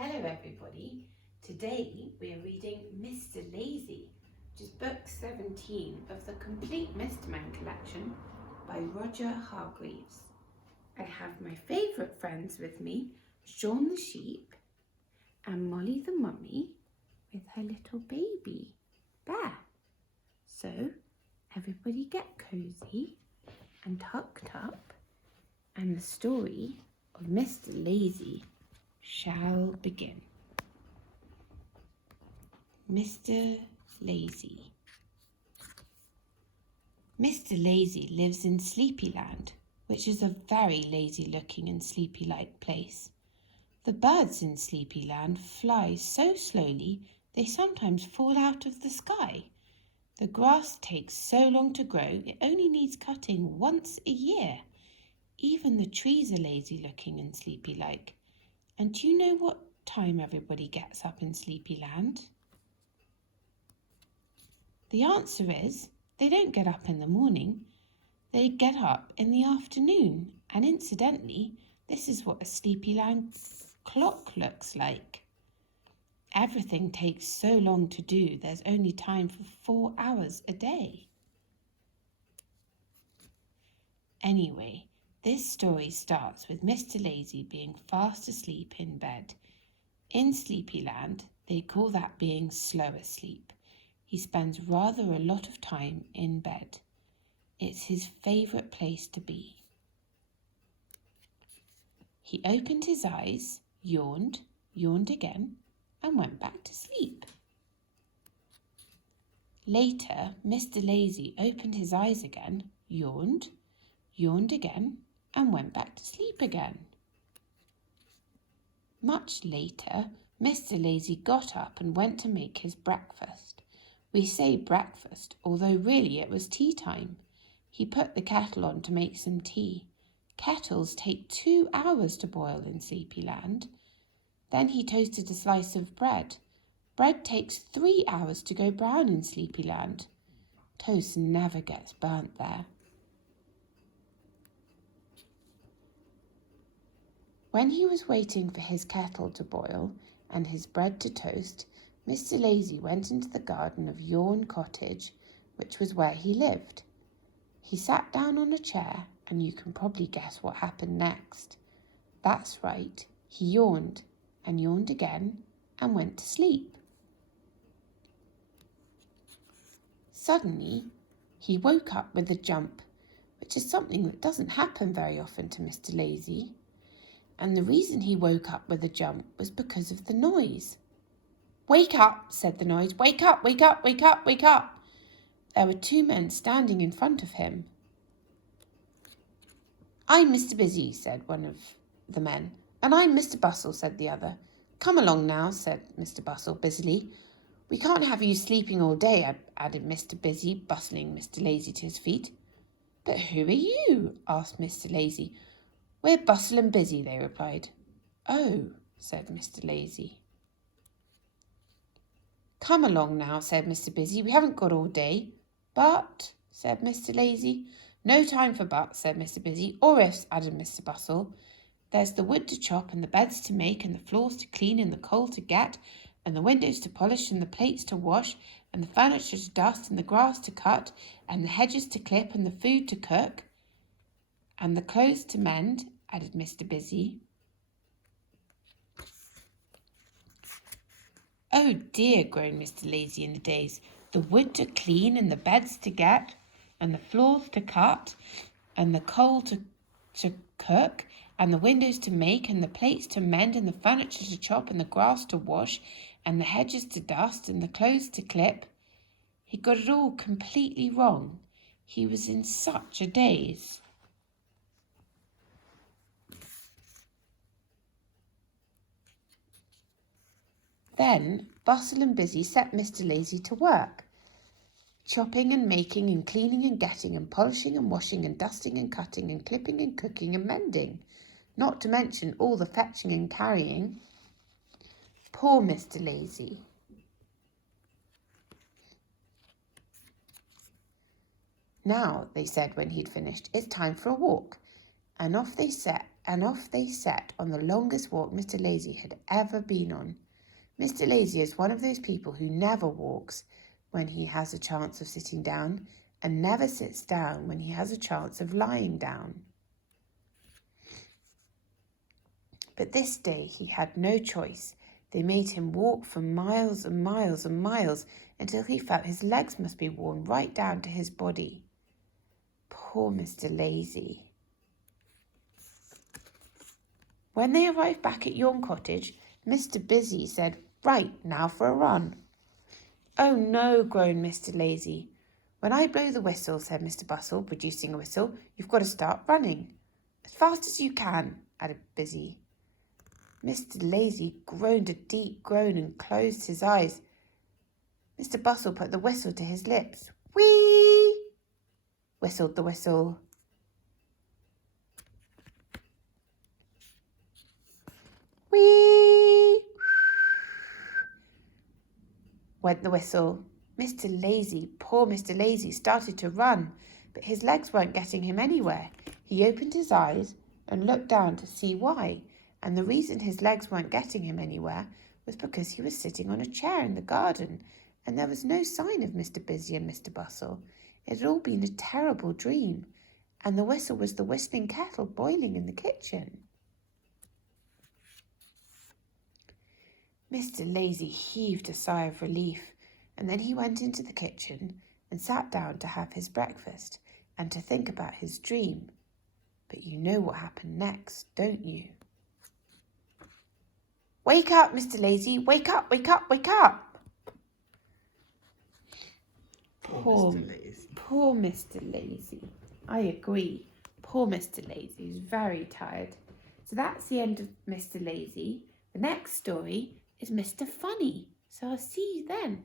Hello everybody, today we are reading Mr. Lazy, which is book 17 of the complete Mr. Man collection by Roger Hargreaves. I have my favourite friends with me, Sean the sheep and Molly the mummy with her little baby, Bear. So everybody get cosy and tucked up and the story of Mr. Lazy shall begin. Mr. Lazy. Mr. Lazy lives in Sleepyland, which is a very lazy-looking and sleepy-like place. The birds in Sleepyland fly so slowly they sometimes fall out of the sky. The grass takes so long to grow it only needs cutting once a year. Even the trees are lazy-looking and sleepy-like. And do you know what time everybody gets up in Sleepyland? The answer is they don't get up in the morning. They get up in the afternoon. And incidentally, this is what a Sleepyland clock looks like. Everything takes so long to do, there's only time for 4 hours a day. Anyway, this story starts with Mr. Lazy being fast asleep in bed. In Sleepyland, they call that being slow asleep. He spends rather a lot of time in bed. It's his favourite place to be. He opened his eyes, yawned again, and went back to sleep. Later, Mr. Lazy opened his eyes again, yawned again, and went back to sleep again. Much later, Mr. Lazy got up and went to make his breakfast. We say breakfast, although really it was tea time. He put the kettle on to make some tea. Kettles take 2 hours to boil in Sleepyland. Then he toasted a slice of bread. Bread takes 3 hours to go brown in Sleepyland. Toast never gets burnt there. When he was waiting for his kettle to boil and his bread to toast, Mr. Lazy went into the garden of Yawn Cottage, which was where he lived. He sat down on a chair, and you can probably guess what happened next. That's right, he yawned and yawned again and went to sleep. Suddenly, he woke up with a jump, which is something that doesn't happen very often to Mr. Lazy. And the reason he woke up with a jump was because of the noise. "Wake up," said the noise. "Wake up, wake up, wake up, wake up." There were 2 men standing in front of him. "I'm Mr. Busy," said one of the men. "And I'm Mr. Bustle," said the other. "Come along now," said Mr. Bustle busily. "We can't have you sleeping all day," added Mr. Busy, bustling Mr. Lazy to his feet. "But who are you?" asked Mr. Lazy. "We're Bustle and Busy," they replied. "Oh," said Mr. Lazy. "Come along now," said Mr. Busy. "We haven't got all day." "But," said Mr. Lazy. "No time for buts," said Mr. Busy. "Or ifs," added Mr. Bustle. "There's the wood to chop and the beds to make and the floors to clean and the coal to get and the windows to polish and the plates to wash and the furniture to dust and the grass to cut and the hedges to clip and the food to cook and the clothes to mend," added Mr. Busy. "Oh dear," groaned Mr. Lazy in a daze. "The wood to clean and the beds to get and the floors to cut and the coal to cook and the windows to make and the plates to mend and the furniture to chop and the grass to wash and the hedges to dust and the clothes to clip." He got it all completely wrong. He was in such a daze. Then Bustle and Busy set Mr. Lazy to work, chopping and making and cleaning and getting and polishing and washing and dusting and cutting and clipping and cooking and mending, not to mention all the fetching and carrying. Poor Mr. Lazy. "Now," they said when he'd finished, "it's time for a walk." And off they set and off they set on the longest walk Mr. Lazy had ever been on. Mr. Lazy is one of those people who never walks when he has a chance of sitting down and never sits down when he has a chance of lying down. But this day he had no choice. They made him walk for miles and miles and miles until he felt his legs must be worn right down to his body. Poor Mr. Lazy. When they arrived back at Yawn Cottage, Mr. Busy said, "Right, now for a run." "Oh no," groaned Mr. Lazy. "When I blow the whistle," said Mr. Bustle, producing a whistle, "you've got to start running." "As fast as you can," added Busy. Mr. Lazy groaned a deep groan and closed his eyes. Mr. Bustle put the whistle to his lips. "Whee!" whistled the whistle. "Whee!" went the whistle. Mr. Lazy, poor Mr. Lazy, started to run, but his legs weren't getting him anywhere. He opened his eyes and looked down to see why, and the reason his legs weren't getting him anywhere was because he was sitting on a chair in the garden, and there was no sign of Mr. Busy and Mr. Bustle. It had all been a terrible dream, and the whistle was the whistling kettle boiling in the kitchen. Mr. Lazy heaved a sigh of relief, and then he went into the kitchen and sat down to have his breakfast and to think about his dream. But you know what happened next, don't you? "Wake up, Mr. Lazy! Wake up, wake up, wake up!" Poor Mr. Lazy. I agree. Poor Mr. Lazy is very tired. So that's the end of Mr. Lazy. The next story is Mr. Funny. So I'll see you then.